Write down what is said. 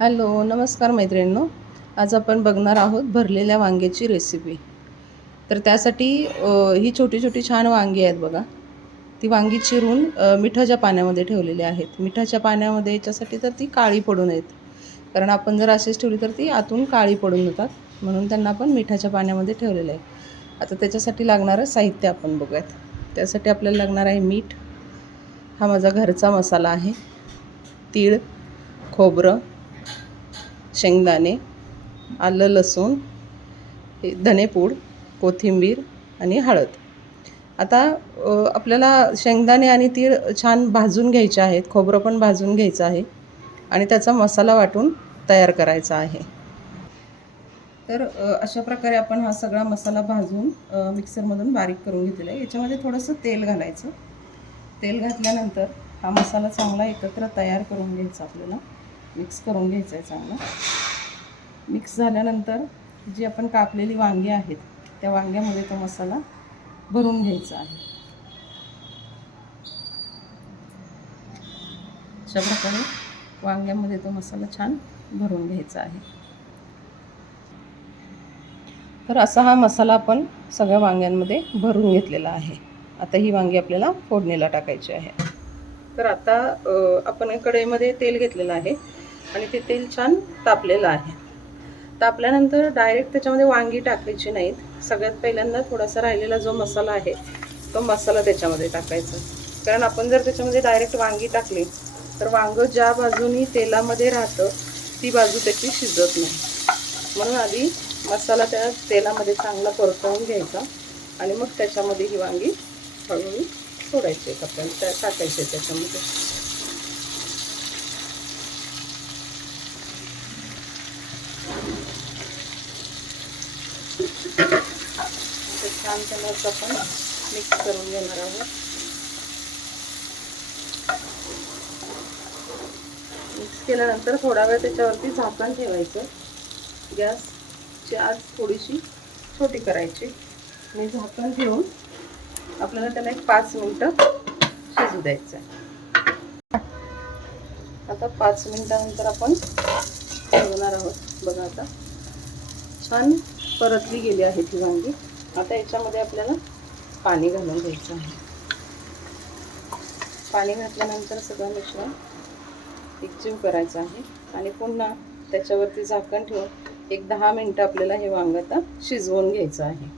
Hello, नमस्कार मैत्रिणींनो. आज आपण बघणार आहोत भरलेल्या वांग्याची रेसिपी. तर त्यासाठी ही छोटी छोटी छान वांगी आहेत बघा. ती वांगी चिरून मिठाच्या पाण्यामध्ये ठेवलेली आहेत. मिठाच्या पाण्यामध्ये याच्यासाठी तर ती काळी पडू नयेत, कारण आपण जर अशीच ठेवली तर ती आतून काळी पडून जातात. म्हणून त्यांना आपण मिठाच्या पाण्यामध्ये ठेवलेलं आहे. आता त्याच्यासाठी लागणारं साहित्य आपण बघूयात. त्यासाठी आपल्याला लागणार आहे मीठ. हा माझा घरचा मसाला आहे. तीळ, खोबरं, शेंगदाणे, आलं लसूण, धनेपूड, कोथिंबीर आणि हळद. आता आपल्याला शेंगदाणे आणि तीळ छान भाजून घ्यायचे आहेत. खोबरं पण भाजून घ्यायचं आहे आणि त्याचा मसाला वाटून तयार करायचा आहे. तर अशा प्रकारे आपण हा सगळा मसाला भाजून मिक्सरमधून बारीक करून घेतलेला आहे. याच्यामध्ये थोडंसं तेल घालायचं. तेल घातल्यानंतर हा मसाला चांगला एकत्र तयार करून घ्यायचा. आपल्याला मिक्स करून घ्यायचं आहे चांगला. मिक्स झाल्यानंतर जी आपण कापलेली वांगी आहेत त्या वांग्यामध्ये तो मसाला भरून घ्यायचा आहे. अशा प्रकारे वांग्यामध्ये तो मसाला छान भरून घ्यायचा आहे. तर असा हा मसाला आपण सगळ्या वांग्यांमध्ये भरून घेतलेला आहे. आता ही वांगी आपल्याला फोडणीला टाकायची आहे. तर आता आपण कढईमध्ये तेल घेतलेलं आहे आणि ते तेल छान तापलेलं आहे. तापल्यानंतर डायरेक्ट त्याच्यामध्ये वांगी टाकायची नाहीत. सगळ्यात पहिल्यांदा थोडासा राहिलेला जो मसाला आहे तो मसाला त्याच्यामध्ये टाकायचा. कारण आपण जर त्याच्यामध्ये डायरेक्ट वांगी टाकली तर वांगं ज्या बाजूनी तेलामध्ये राहतं ती बाजू त्याची शिजत नाही. म्हणून आधी मसाला त्या तेलामध्ये चांगला परतवून घ्यायचा आणि मग त्याच्यामध्ये ही वांगी हळूहळू सोडायची आपण टाकायचे त्याच्यामध्ये. छान त्याला आपण मिक्स करून घेणार आहोत. मिक्स केल्यानंतर थोडा वेळ त्याच्यावरती झाकण ठेवायचं. गॅसची आग थोडीशी छोटी करायची आणि झाकण ठेवून आपल्याला त्याला एक 5 मिनिटं शिजू द्यायचं आहे. आता 5 मिनिटानंतर आपण ठेवणार आहोत. बघा आता छान परतली गेली आहे ती वांगी. आता याच्यामध्ये आपल्याला पाणी घालून द्यायचं आहे. पाणी घातल्यानंतर सगळं मिश्रण एकजीव करायचं आहे आणि पुन्हा त्याच्यावरती झाकण ठेवून एक 10 मिनिटं आपल्याला हे वांग आता शिजवून घ्यायचं आहे.